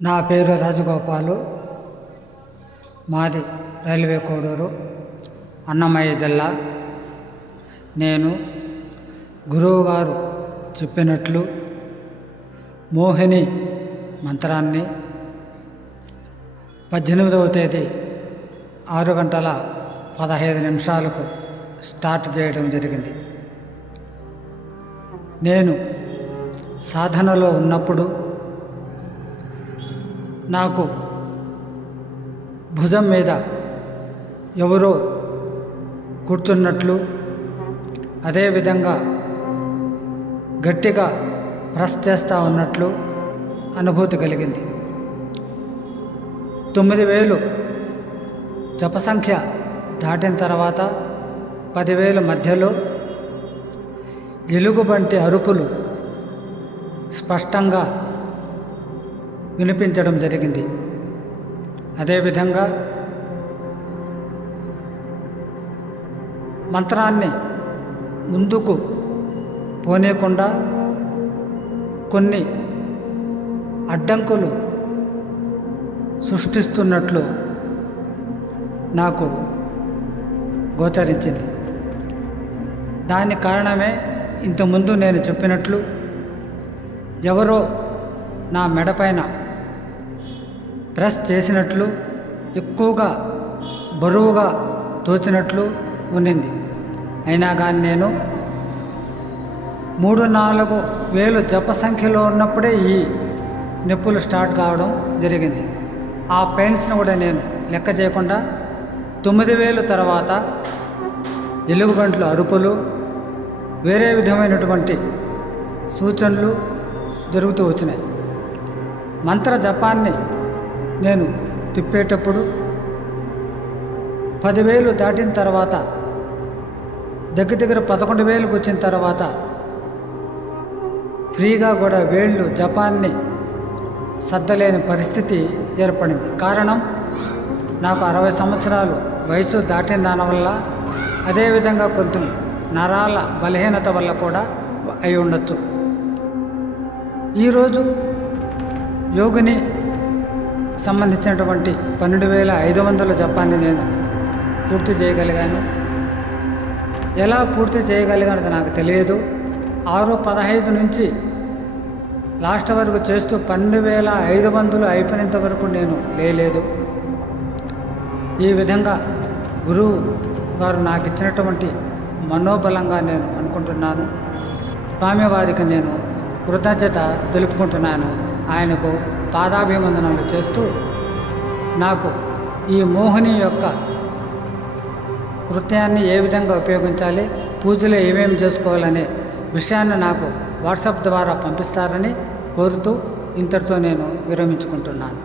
నా పేరు రాజగోపాలు. మాది రైల్వే కోడూరు, అన్నమయ్య జిల్లా. నేను గురువుగారు చెప్పినట్లు మోహిని మంత్రాన్ని 18వ తేదీ 6:15 స్టార్ట్ చేయడం జరిగింది. నేను సాధనలో ఉన్నప్పుడు నాకు భుజం మీద ఎవరో కూర్చున్నట్లు, అదేవిధంగా గట్టిగా ప్రెస్ చేస్తూ ఉన్నట్లు అనుభూతి కలిగింది. 9000 జప సంఖ్య దాటిన తర్వాత 10,000 మధ్యలో ఎలుగుబంటి అరుపులు స్పష్టంగా వినిపించడం జరిగింది. అదేవిధంగా మంత్రాన్ని ముందుకు పోనీయకుండా కొన్ని అడ్డంకులు సృష్టిస్తున్నట్లు నాకు గోచరించింది. దాని కారణమే ఇంతకుముందు నేను చెప్పినట్లు ఎవరో నా మెడపైన ప్రెస్ చేసినట్లు, ఎక్కువగా బరువుగా తోచినట్లు ఉండింది. అయినా కానీ నేను 3-4 వేలు జప సంఖ్యలో ఉన్నప్పుడే ఈ నొప్పులు స్టార్ట్ కావడం జరిగింది. ఆ పెయిన్స్ని కూడా నేను లెక్క చేయకుండా 9,000 తర్వాత ఎలుగుబంట్లు అరుపులు, వేరే విధమైనటువంటి సూచనలు జరుగుతూ వచ్చినాయి. మంత్ర జపాన్ని నేను తిప్పేటప్పుడు 10,000 దాటిన తర్వాత దగ్గర 11,000కి వచ్చిన తర్వాత ఫ్రీగా కూడా వేళ్ళు జపాన్ని సర్దలేని పరిస్థితి ఏర్పడింది. కారణం, నాకు 60 సంవత్సరాలు వయసు దాటిన దానివల్ల, అదేవిధంగా కొంచెం నరాల బలహీనత వల్ల కూడా అయి ఉండొచ్చు. ఈరోజు యోగిని సంబంధించినటువంటి 12,500 జపాన్ని నేను పూర్తి చేయగలిగాను. ఎలా పూర్తి చేయగలిగానో నాకు తెలియదు. 6:15 నుంచి లాస్ట్ వరకు చేస్తూ 12,500 అయిపోయినంత వరకు నేను లేలేదు. ఈ విధంగా గురువు గారు నాకు ఇచ్చినటువంటి మనోబలంగా నేను అనుకుంటున్నాను. స్వామివారికి నేను కృతజ్ఞత తెలుపుకుంటున్నాను. ఆయనకు పాదాభివందనలు చేస్తూ నాకు ఈ మోహిని యొక్క కృత్యాన్ని ఏ విధంగా ఉపయోగించాలి, పూజలు ఏమేమి చేసుకోవాలనే విషయాన్ని నాకు వాట్సాప్ ద్వారా పంపిస్తారని కోరుతూ ఇంతటితో నేను విరమించుకుంటున్నాను.